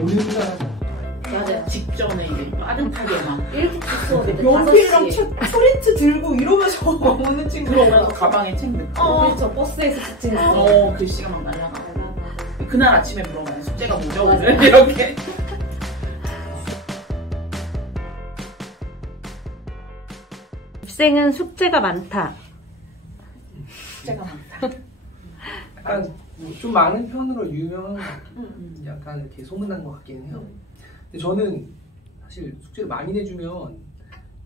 오는 사람 맞아요. 직전에 이제 빠듯하게 막 일찍 수업에 연필이랑 프린트 들고 이러면서 오는 친구. 들어오면서 가방에 책 넣고. 그렇죠. 버스에서 직진했어. 글씨가 막 날라가. 그날 아침에 물어봐요. 숙제가 뭐죠 오늘? 이렇게. 입생은 숙제가 많다. 숙제가 많다. 약간 좀 많은 편으로 유명한 것 약간 이렇게 소문난 것 같기는 해요. 근데 저는 사실 숙제를 많이 내주면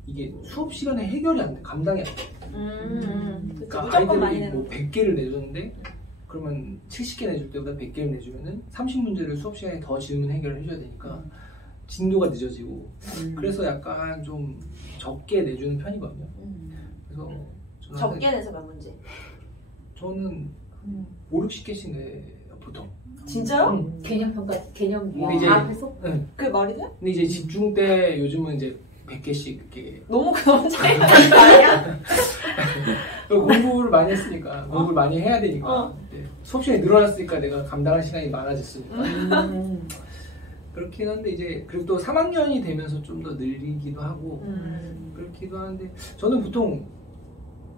이게 수업 시간에 해결이 안 돼. 감당이 안 돼. 그러니까 아이들이 뭐 100개를 내줬는데 그러면 70개 내줄 때보다 100개를 내주면은 30문제를 수업 시간에 더 질문 해결을 해줘야 되니까 진도가 늦어지고 그래서 약간 좀 적게 내주는 편이거든요. 그래서 적게 내서 몇 문제? 저는 5, 60개씩 내요 보통. 진짜요? 개념평가, 개념 앞에서? 네. 그게 말이 돼? 근데 이제 집중 때 요즘은 이제 100개씩 이렇게 너무 그런 차이가 있는 거 아니야? 공부를 많이 했으니까 공부를 많이 해야 되니까 네. 수업 시간이 늘어났으니까 내가 감당할 시간이 많아졌으니까 그렇긴 한데 이제 그리고 또 3학년이 되면서 좀 더 늘리기도 하고 그렇기도 하는데 저는 보통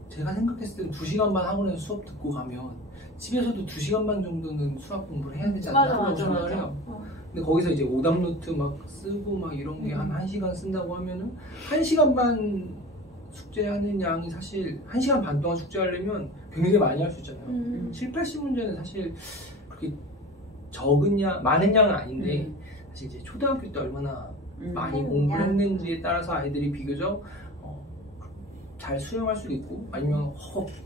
제가 생각했을 때는 2시간 반 학원에서 수업 듣고 가면 집에서도 2시간 반 정도는 수학 공부를 해야 되지 않나 생각을 해요. 근데 거기서 이제 오답 노트 막 쓰고 막 이런 게 한 1시간 쓴다고 하면은 1시간 반 숙제하는 양이 사실 1시간 반 동안 숙제하려면 굉장히 많이 할 수 있잖아요. 7, 80문제는 사실 그렇게 적은 양, 많은 양은 아닌데 사실 이제 초등학교 때 얼마나 많이 공부를 했는지에 따라서 아이들이 비교적 잘 수용할 수도 있고 아니면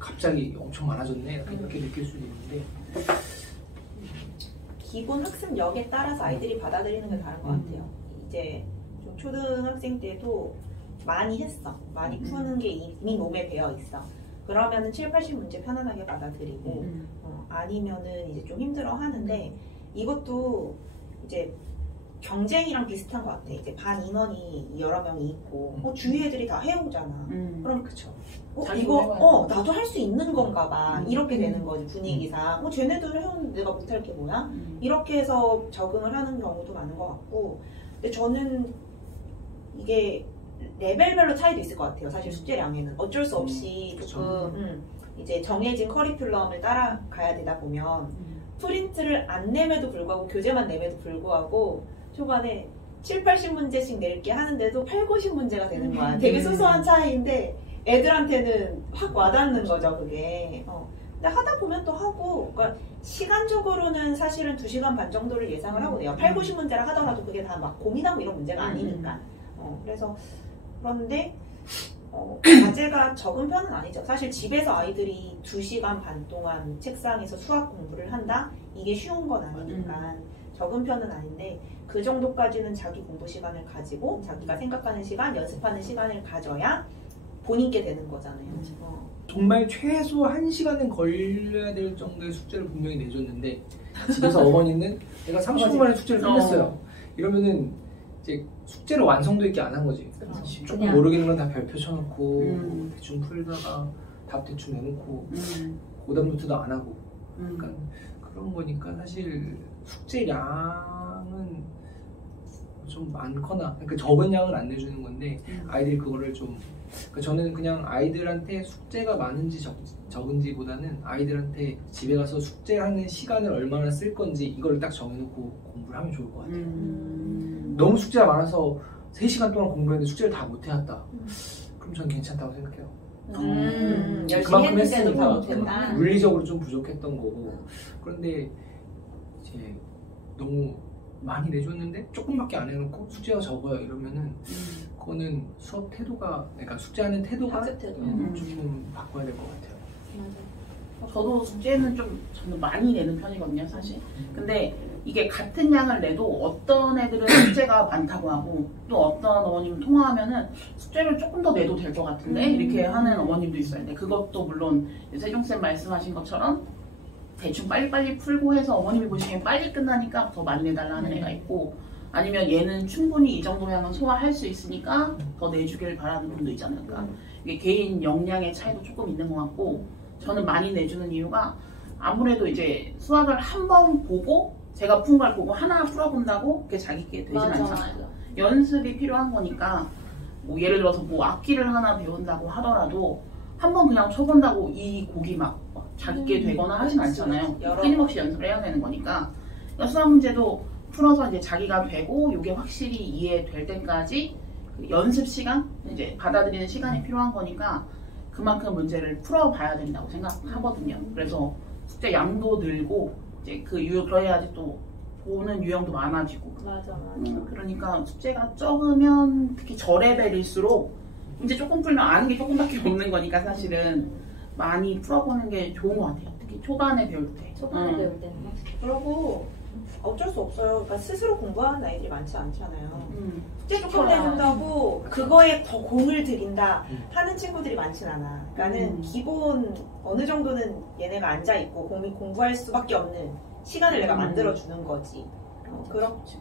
갑자기 엄청 많아졌네 이렇게 느낄 수도 있는데 기본 학습력에 따라서 아이들이 받아들이는 게 다른 것 같아요. 이제 좀 초등학생 때도 많이 했어. 많이 푸는 게 이미 몸에 배어 있어. 그러면은 7, 80문제 편안하게 받아들이고 아니면은 이제 좀 힘들어 하는데 이것도 이제 경쟁이랑 비슷한 것 같아. 이제 반 인원이 여러 명이 있고 주위 애들이 다 해오잖아. 그럼 그쵸. 이거 나도 할 수 있는 건가 봐. 이렇게 되는 거지 분위기상. 쟤네들 해오는데 내가 못할 게 뭐야? 이렇게 해서 적응을 하는 경우도 많은 것 같고 근데 저는 이게 레벨별로 차이도 있을 것 같아요. 사실 숙제량에는 어쩔 수 없이 조금 이제 정해진 커리큘럼을 따라가야 되다 보면 프린트를 안 내매도 불구하고 교재만 내매도 불구하고 초반에 7, 80문제씩 낼게 하는데도 8, 90문제가 되는 거야. 되게 소소한 차이인데 애들한테는 확 와닿는 거죠, 그게. 근데 하다 보면 또 하고, 그러니까 시간적으로는 사실은 2시간 반 정도를 예상을 하고 돼요. 8, 90문제라 하더라도 그게 다 막 고민하고 이런 문제가 아니니까. 그래서 그런데 과제가 적은 편은 아니죠. 사실 집에서 아이들이 2시간 반 동안 책상에서 수학 공부를 한다? 이게 쉬운 건 아니니까 적은 편은 아닌데 그 정도까지는 자기 공부 시간을 가지고 자기가 생각하는 시간, 연습하는 시간을 가져야 본인께 되는 거잖아요. 정말 최소 1시간은 걸려야 될 정도의 숙제를 분명히 내줬는데 집에서 어머니는 내가 30분 만에 숙제를 끝냈어요. 이러면은 이제 숙제를 완성도 있게 안 한 거지. 조금 모르겠는 건 다 별표 쳐놓고 대충 풀다가 답 대충 내놓고 오답 노트도 안 하고 약간 그런 거니까 사실 숙제량은 좀 많거나 그러니까 적은 양을 안 내주는 건데 아이들이 그거를 좀 그러니까 저는 그냥 아이들한테 숙제가 많은지 적은지보다는 아이들한테 집에 가서 숙제하는 시간을 얼마나 쓸 건지 이걸 딱 정해놓고 공부를 하면 좋을 것 같아요. 너무 숙제가 많아서 3시간 동안 공부했는데 숙제를 다 못 해왔다. 그럼 전 괜찮다고 생각해요. 그만큼 했으니까 물리적으로 좀 부족했던 거고 그런데 이제 너무 많이 내줬는데 조금밖에 안 해놓고 숙제가 적어요 이러면은 그거는 수업 태도가 그러니까 숙제하는 태도가 좀 바꿔야 될 것 같아요. 저도 숙제는 저는 많이 내는 편이거든요 사실. 근데 이게 같은 양을 내도 어떤 애들은 숙제가 많다고 하고 또 어떤 어머님 통화하면은 숙제를 조금 더 내도 될 것 같은데 이렇게 하는 어머님도 있어요. 근데 그것도 물론 세종쌤 말씀하신 것처럼 대충 빨리빨리 풀고 해서 어머님이 보시기엔 빨리 끝나니까 더 많이 내달라 하는 애가 있고 아니면 얘는 충분히 이 정도면 소화할 수 있으니까 더 내주길 바라는 분도 있잖아요. 그러니까 이게 개인 역량의 차이도 조금 있는 것 같고 저는 많이 내주는 이유가 아무래도 이제 수학을 한 번 보고 제가 푼 걸 보고 하나 풀어본다고 그게 자기께 되진 않잖아요. 연습이 필요한 거니까 뭐 예를 들어서 뭐 악기를 하나 배운다고 하더라도 한번 그냥 쳐본다고 이 곡이 막 자기께 되거나 하진 않잖아요. 끊임없이 연습을 해야 되는 거니까. 그러니까 수학 문제도 풀어서 이제 자기가 되고 이게 확실히 이해될 때까지 그 연습 시간, 이제 받아들이는 시간이 필요한 거니까 그만큼 문제를 풀어봐야 된다고 생각하거든요. 그래서 숙제 양도 늘고 이제 그래야지 또 보는 유형도 많아지고. 맞아. 그러니까 숙제가 적으면 특히 저레벨일수록 이제 조금 풀면 아는 게 조금밖에 없는 거니까 사실은 많이 풀어보는 게 좋은 것 같아요. 특히 초반에 배울 때. 초반에 배울 때는. 그러고 어쩔 수 없어요. 그러니까 스스로 공부하는 아이들이 많지 않잖아요. 숙제 조금 내준다고 그거에 더 공을 들인다 하는 친구들이 많진 않아. 그러니까는 기본 어느 정도는 얘네가 앉아있고 공부할 수밖에 없는 시간을 내가 만들어주는 거지.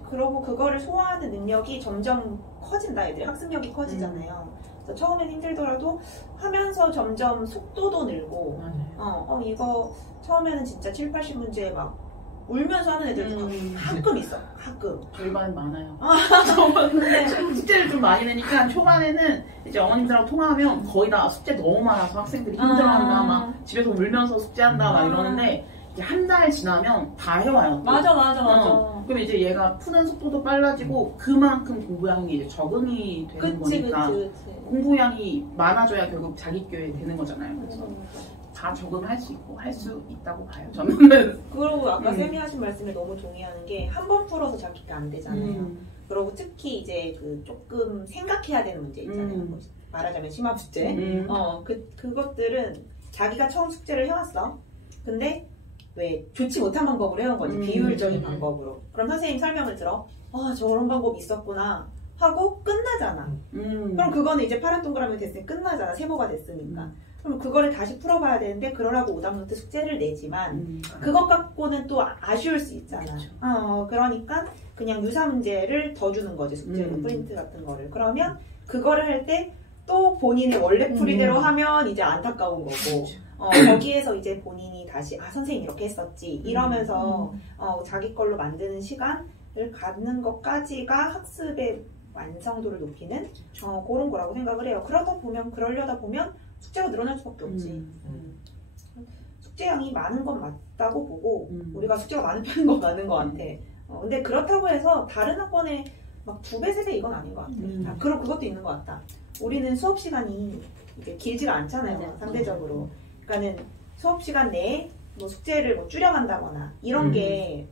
그러고 그거를 소화하는 능력이 점점 커진다. 애들이 학습력이 커지잖아요. 그래서 처음엔 힘들더라도 하면서 점점 속도도 늘고 이거 처음에는 진짜 7, 80문제 막 울면서 하는 애들도 가끔 있어. 가끔. 절반 많아요. 근데 숙제를 좀 많이 내니까 초반에는 이제 어머님들하고 통화하면 거의 다 숙제 너무 많아서 학생들이 힘들어한다. 막 집에서 울면서 숙제한다 막 이러는데 이제 한 달 지나면 다 해와요. 또. 맞아. 그럼 이제 얘가 푸는 속도도 빨라지고 그만큼 공부량이 이제 적응이 되는 거니까 공부량이 많아져야 결국 자기 껴에 되는 거잖아요. 그래서 다 적응할 수 있고 할 수 있다고 봐요. 저는. 그리고 아까 쌤이 하신 말씀에 너무 동의하는 게 한 번 풀어서 자기게 안 되잖아요. 그리고 특히 이제 그 조금 생각해야 되는 문제 있잖아요. 말하자면 심화 숙제. 그것들은 자기가 처음 숙제를 해왔어. 근데 왜 좋지 못한 방법으로 해온 거지. 비효율적인 방법으로. 그럼 선생님 설명을 들어. 저런 방법이 있었구나 하고 끝나잖아. 그럼 그거는 이제 파란 동그라미 됐으니까 끝나잖아. 세모가 됐으니까. 그럼 그거를 다시 풀어봐야 되는데 그러라고 오답노트 숙제를 내지만 그것 갖고는 또 아쉬울 수 있잖아. 그러니까 그냥 유사 문제를 더 주는 거지. 숙제로 프린트 같은 거를. 그러면 그거를 할 때 또 본인의 원래 풀이대로 하면 이제 안타까운 거고 거기에서 이제 본인이 다시 선생님 이렇게 했었지 이러면서 자기 걸로 만드는 시간을 갖는 것까지가 학습의 완성도를 높이는 그런 거라고 생각을 해요. 그러려다 보면 숙제가 늘어날 수밖에 없지. 숙제량이 많은 건 맞다고 보고 우리가 숙제가 많은 편인 건 맞는 것 같아. 근데 그렇다고 해서 다른 학원에 막 2배, 3배 이건 아닌 것 같아. 그럼 그것도 있는 것 같다. 우리는 수업 시간이 이제 길지가 않잖아요. 맞아요. 상대적으로. 그러니까는 수업 시간 내에 뭐 숙제를 뭐 줄여간다거나 이런 게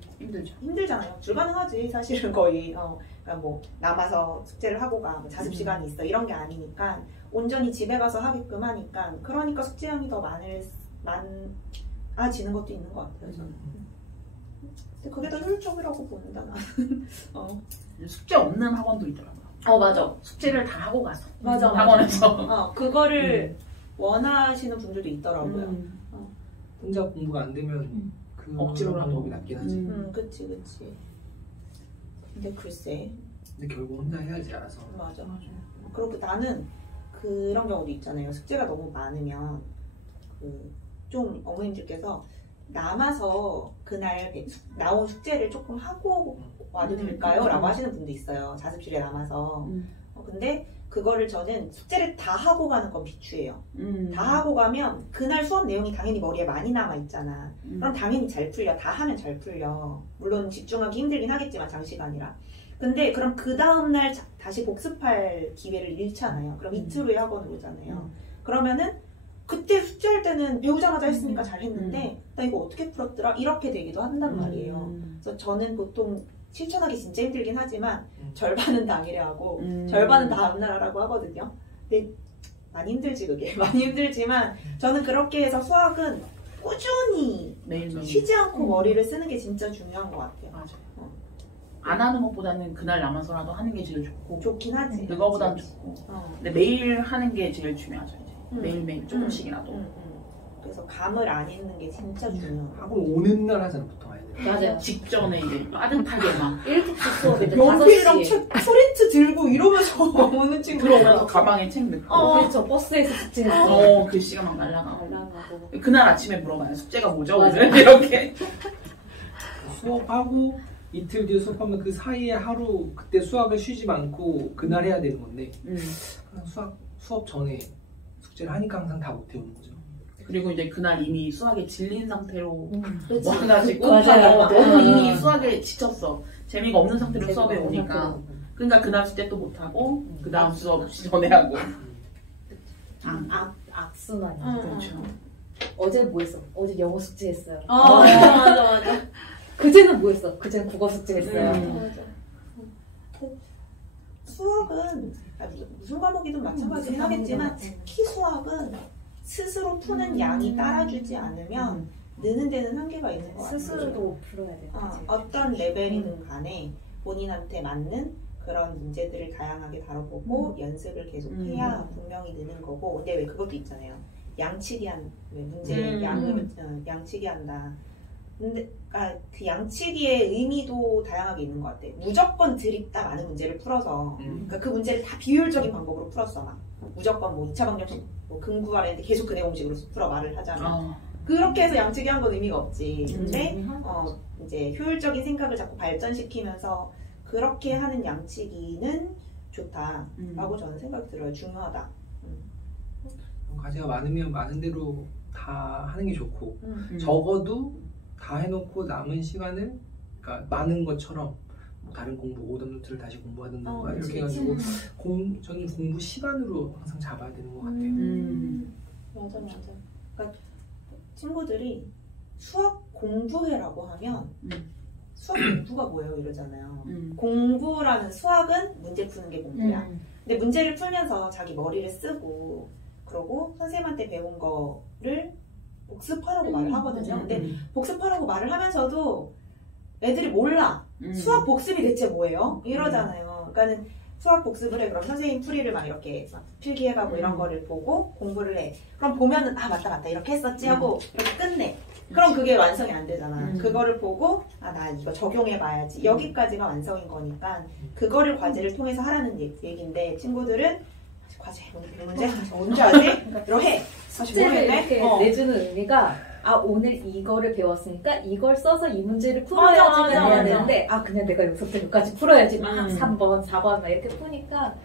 힘들잖아요. 불가능하지 사실은 거의. 그러니까 뭐 남아서 숙제를 하고 가, 뭐 자습 시간이 있어 이런 게 아니니까 온전히 집에 가서 하게끔 하니까 그러니까 숙제량이 더 많아지는 것도 있는 것 같아요. 저는. 근데 그게 더 효율적이라고 본다 나는. 숙제 없는 학원도 있더라고요. 맞아. 숙제를 다 하고 가서. 맞아. 학원에서. 그거를 원하시는 분들도 있더라고요. 혼자 공부가 안 되면 그 억지로 방법이 낫긴 하지. 그치. 근데 글쎄. 근데 결국 혼자 해야지 알아서. 맞아. 그리고 나는 그런 경우도 있잖아요. 숙제가 너무 많으면 좀 어머님들께서 남아서 그날 나온 숙제를 조금 하고 와도 될까요? 라고 하시는 분도 있어요. 자습실에 남아서. 근데 그거를 저는 숙제를 다 하고 가는 건 비추예요. 다 하고 가면 그날 수업 내용이 당연히 머리에 많이 남아있잖아. 그럼 당연히 잘 풀려. 다 하면 잘 풀려. 물론 집중하기 힘들긴 하겠지만 장시간이라. 근데 그럼 그 다음날 다시 복습할 기회를 잃잖아요. 그럼 이틀 후에 학원으로 오잖아요. 그러면은 그때 숙제할 때는 배우자마자 했으니까 잘했는데 나 이거 어떻게 풀었더라? 이렇게 되기도 한단 말이에요. 그래서 저는 보통 실천하기 진짜 힘들긴 하지만 절반은 당일에 하고 절반은 다음날 하라고 하거든요. 근데 많이 힘들지 그게. 많이 힘들지만 저는 그렇게 해서 수학은 꾸준히 매일매일 쉬지 않고 머리를 쓰는 게 진짜 중요한 것 같아요. 맞아요. 안 하는 것보다는 그날 남아서라도 하는 게 제일 좋고 좋긴 하지. 그거보단 좋고 근데 매일 하는 게 제일 중요하죠. 이제. 매일매일 조금씩이라도. 그래서 감을 안 잃는 게 진짜 중요해요. 학원 오는 날 하잖아 보통 아이들. 맞아요. 직전에 이제 빠듯하게 막 일찍 수업에 연필이랑 5시에. 프린트 들고 이러면서 오는 친구들 들어오면서 가방에 책 넣고 그렇죠. 버스에서 숙제했어. 글씨가 막 날아가고 올라가고. 그날 아침에 물어봐요. 숙제가 뭐죠 오늘? 이렇게. 수업하고 이틀 뒤에 수업하면 그 사이에 하루 그때 수학을 쉬지 않고 그날 해야 되는 건데 항상 수업 전에 숙제를 하니까 항상 다 못 해오는 거죠. 그리고 이제 그날 이미 수학에 질린 상태로 그치. 와가지고 맞아요. 너무 이미 수학에 지쳤어. 재미가 없는 상태로 재미가 수업에 없는 오니까. 상태로. 그러니까 그날 숙제 또 못하고 그 다음 수업 전에 하고. 악순환이야. 그렇죠. 어제 뭐 했어? 어제 영어 숙제 했어요. 맞아. 그제는 뭐 했어? 그제는 국어 숙제 했어요. 맞아. 수학은 무슨 과목이든 마찬가지긴 하겠지만 특히 수학은 스스로 푸는 양이 따라주지 않으면 느는 데는 한계가 있는 것 같아요. 스스로 풀어야 돼. 어떤 레벨이든 간에 본인한테 맞는 그런 문제들을 다양하게 다뤄보고 연습을 계속해야 분명히 느는 거고. 근데 왜 그것도 있잖아요. 양치기 왜 문제 양을 양치기 한다. 근데 그 양치기의 의미도 다양하게 있는 것 같아. 무조건 드립다 많은 문제를 풀어서 그러니까 그 문제를 다 비효율적인 방법으로 풀었어. 막 무조건 뭐 2차 방정식 뭐 근구하라 했는데 계속 그 내공식으로 풀어 말을 하자면 그렇게 해서 양치기 한 건 의미가 없지. 근데 이제 효율적인 생각을 자꾸 발전시키면서 그렇게 하는 양치기는 좋다라고 저는 생각 들어요. 중요하다. 과제가 많으면 많은 대로 다 하는 게 좋고 적어도 다 해놓고 남은 시간을 그러니까 많은 것처럼 뭐 다른 공부 오답 노트를 다시 공부하든가 이렇게 해가지고 저는 공부 시간으로 항상 잡아야 되는 것 같아요. 맞아. 그러니까 친구들이 수학 공부해라고 하면 수학 공부가 뭐예요 이러잖아요. 공부라는 수학은 문제 푸는 게 공부야. 근데 문제를 풀면서 자기 머리를 쓰고 그러고 선생님한테 배운 거를 복습하라고 말을 하거든요. 근데 복습하라고 말을 하면서도 애들이 몰라. 수학 복습이 대체 뭐예요? 이러잖아요. 그러니까는 수학 복습을 해. 그럼 선생님 풀이를 막 이렇게 막 필기해가고 이런 거를 보고 공부를 해. 그럼 보면은 맞다 이렇게 했었지 하고 이렇게 끝내. 그럼 그게 완성이 안 되잖아. 그거를 보고 나 이거 적용해봐야지. 여기까지가 완성인 거니까 그거를 과제를 통해서 하라는 얘기인데 친구들은 과제 문제 언제 하지? 이렇게 해. 숙제를 이렇게 내주는 의미가 오늘 이거를 배웠으니까 이걸 써서 이 문제를 풀어야지만 해야 되는데 그냥 내가 여기서부터 여기까지 풀어야지 막 3번, 4번 막 이렇게 푸니까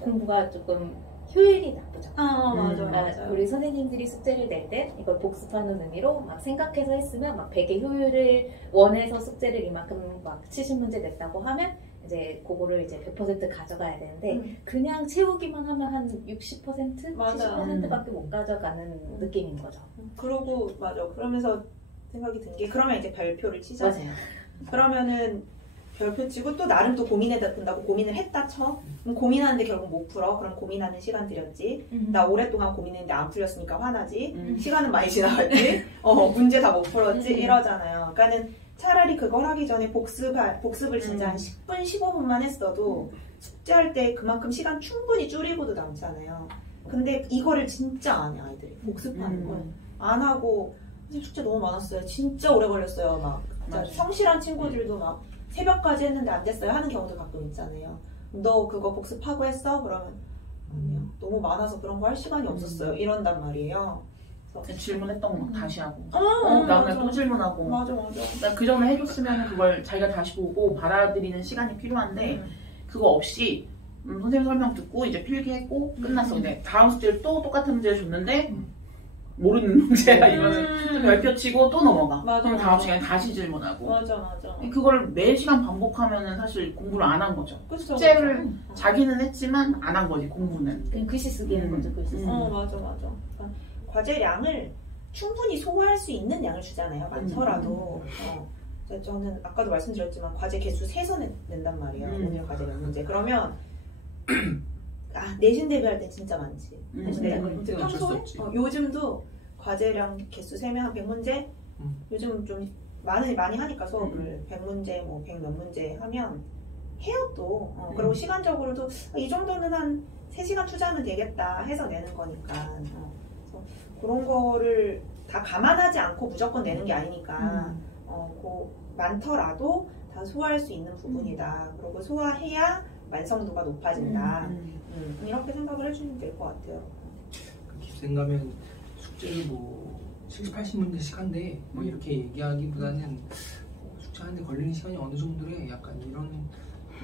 공부가 조금 효율이 나쁘죠. 맞아. 우리 선생님들이 숙제를 낼 때 이걸 복습하는 의미로 막 생각해서 했으면 막 100의 효율을 원해서 숙제를 이만큼 막 70문제 냈다고 하면 이제 그거를 이제 100% 가져가야 되는데 그냥 채우기만 하면 한 60%? 70%밖에 못 가져가는 느낌인 거죠. 그러고 그러면서 생각이 든 게 그러면 이제 별표를 치자. 맞아요. 그러면은 별표 치고 또 나름 또 고민해다 본다고 고민을 했다 쳐. 그럼 고민하는데 결국 못 풀어. 그럼 고민하는 시간 들였지. 나 오랫동안 고민했는데 안 풀렸으니까 화나지. 시간은 많이 지나갔지. 문제 다 못 풀었지. 이러잖아요. 그러니까는 차라리 그걸 하기 전에 복습을 진짜 한 10분, 15분만 했어도 숙제할 때 그만큼 시간 충분히 줄이고도 남잖아요. 근데 이거를 진짜 안 해, 아이들이. 복습하는 걸. 안 하고, 숙제 너무 많았어요. 진짜 오래 걸렸어요. 막. 진짜 성실한 친구들도 막 새벽까지 했는데 안 됐어요. 하는 경우도 가끔 있잖아요. 너 그거 복습하고 했어? 그러면 아니요. 너무 많아서 그런 거 할 시간이 없었어요. 이런단 말이에요. 질문했던 거 막 다시 하고 다음날 또 질문하고 맞아. 그 전에 해줬으면 그걸 자기가 다시 보고 받아들이는 시간이 필요한데 그거 없이 선생님 설명 듣고 이제 필기했고 끝났어. 근데 다음 숙제를 또 똑같은 문제를 줬는데 모르는 문제야 이러면 별표 치고 또 넘어가. 그럼 다음 시간에 다시 질문하고. 맞아. 그걸 매 시간 반복하면은 사실 공부를 안 한 거죠. 그쵸, 숙제를 자기는 했지만 안 한 거지 공부는. 그냥 글씨 쓰기 하는 거죠. 글씨 쓰기. 맞아. 과제량을 충분히 소화할 수 있는 양을 주잖아요. 많더라도. 저는 아까도 말씀드렸지만 과제 개수 3선 낸단 말이에요. 오늘 과제 몇 문제. 그러면 내신 대비할 때 진짜 많지. 근데 평소에 요즘도 과제량 개수 세면 한 100문제? 요즘 좀 많이 하니까 수업을 100문제 뭐 100 몇 문제 하면 해요 또. 그리고 시간적으로도 이 정도는 한 3시간 투자하면 되겠다 해서 내는 거니까. 그래서 그런 거를 다 감안하지 않고 무조건 내는 게 아니니까 많더라도 다 소화할 수 있는 부분이다. 그리고 소화해야 완성도가 높아진다. 이렇게 생각을 해주면 될 것 같아요. 기생 가면 숙제를 뭐 70, 80문제씩 한데 뭐 이렇게 얘기하기보다는 숙제 한 하는데 걸리는 시간이 어느 정도래? 약간 이런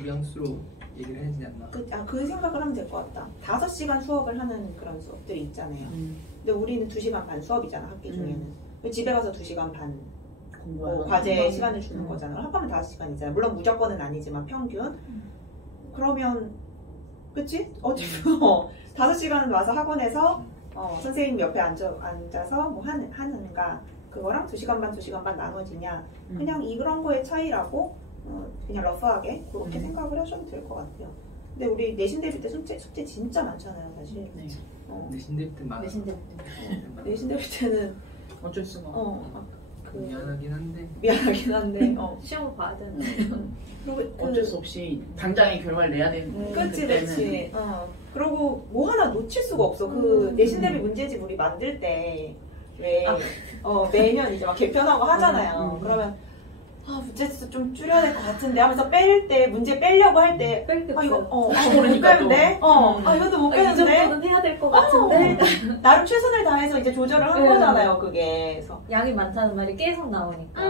뉘앙스로 얘기를 해야 되지 않나? 그 생각을 하면 될 것 같다. 5시간 수업을 하는 그런 수업들이 있잖아요. 근데 우리는 2시간 반 수업이잖아, 학기 중에는. 집에 가서 2시간 반 과제 시간을 주는 거잖아. 학과면 5시간이잖아. 물론 무조건은 아니지만 평균. 그러면 그치? 어차피 5시간 와서 학원에서 선생님 옆에 앉아서 뭐 하는가 그거랑 2시간 반, 2시간 반 나눠지냐 그냥 이런 거의 차이라고 그냥 러프하게 그렇게 생각을 하셔도 될 것 같아요. 근데 우리 내신 대비 때 숙제 진짜 많잖아요, 사실. 네. 내신 대비 때 많아. 내신 대비 때는 어쩔 수가. 미안하긴 한데. 시험을 봐야 되는. 그리고 어쩔 수 없이 당장의 결과를 내야 되는. 그치. 그리고 뭐 하나 놓칠 수가 없어. 그 내신 대비 문제집 우리 만들 때 왜 매년 이제 막 개편하고 하잖아요. 그러면 문제수 좀 줄여야 될 것 같은데 하면서 문제 빼려고 할 때 이거 못 빼는데 이것도 못 빼는데 이 정도는 해야 될 것 같은데 나름 최선을 다해서 이제 조절을 한 거잖아요. 그게 그래서 양이 많다는 말이 계속 나오니까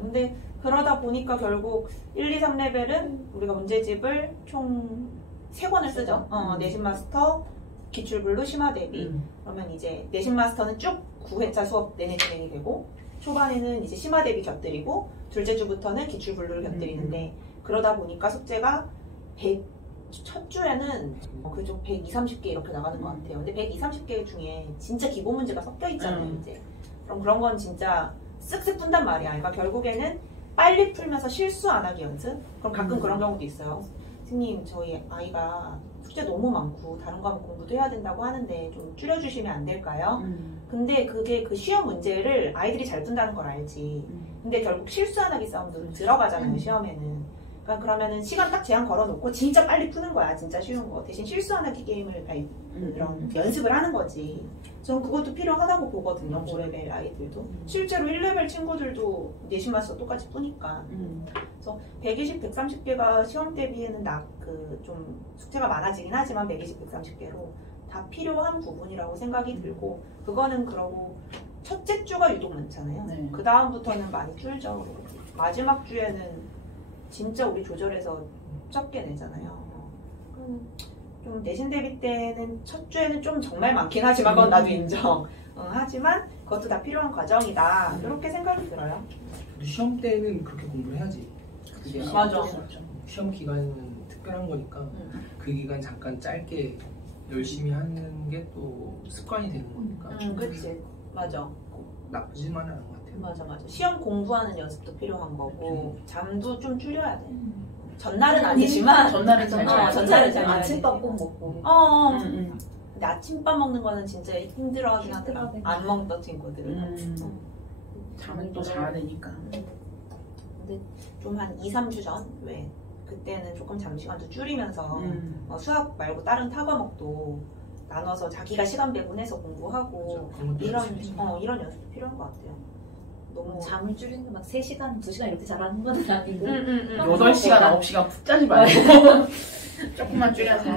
근데 그러다 보니까 결국 1, 2, 3레벨은 우리가 문제집을 총 3권을 쓰죠. 내신 마스터, 기출블루, 심화 대비. 그러면 이제 내신 마스터는 쭉 9회차 수업 내내 진행이 되고 초반에는 이제 심화 대비 곁들이고 둘째 주부터는 기출블루를 곁들이는데 그러다 보니까 숙제가 첫 주에는 그쪽 120, 30개 이렇게 나가는 것 같아요. 근데 120, 30개 중에 진짜 기본 문제가 섞여 있잖아요, 이제. 그럼 그런 건 진짜 쓱쓱 푼단 말이야. 그러니까 결국에는 빨리 풀면서 실수 안 하기 연습? 그럼 가끔 그런 경우도 있어요. 선생님, 저희 아이가 숙제 너무 많고 다른 과목 공부도 해야 된다고 하는데 좀 줄여주시면 안 될까요? 근데 그게 그 시험 문제를 아이들이 잘 푼다는 걸 알지. 근데 결국 실수 안 하기 싸움도 들어가잖아요, 시험에는. 그러니까 그러면은 시간 딱 제한 걸어놓고 진짜 빨리 푸는 거야, 진짜 쉬운 거. 대신 실수 안 하기 게임을, 이런 연습을 하는 거지. 전 그것도 필요하다고 보거든요, 고레벨 아이들도. 실제로 1레벨 친구들도 내신 마스터 똑같이 푸니까. 그래서 120, 130개가 시험 대비에는 좀 숙제가 많아지긴 하지만 120, 130개로 다 필요한 부분이라고 생각이 들고, 그거는 그러고 첫째 주가 유독 많잖아요. 네. 그 다음부터는 많이 줄죠. 마지막 주에는 진짜 우리 조절해서 적게 내잖아요. 좀 내신 대비 때는 첫 주에는 좀 정말 많긴 하지만 그건 나도 인정. 하지만 그것도 다 필요한 과정이다. 이렇게 생각이 들어요. 시험 때는 그렇게 공부를 해야지. 그게 맞아. 시험 기간은 특별한 거니까 그 기간 잠깐 짧게 열심히 하는 게 또 습관이 되는 거니까. 그치. 맞아. 나쁘지만은 않은 것 같아요. 맞아. 시험 공부하는 연습도 필요한 거고 잠도 좀 줄여야 돼. 전날은 아니지만 전날은 잘 전날은 아침밥 꼭 먹고 근데 아침밥 먹는 거는 진짜 힘들어하긴 하더라. 안 먹던 친구들은. 잠은 또 자야 되니까. 근데 좀 한 2, 3주 전? 왜? 그때는 조금 잠시간도 줄이면서 수학 말고 다른 타과목도 나눠서 자기가 시간 배분해서 공부하고 이런 연습도 필요한 것 같아요. 너무 잠을 줄이는 막 3시간, 2시간 이렇게 잘하는 건 아니고 8시간, 9시간 푹 자지 말고 조금만 줄여서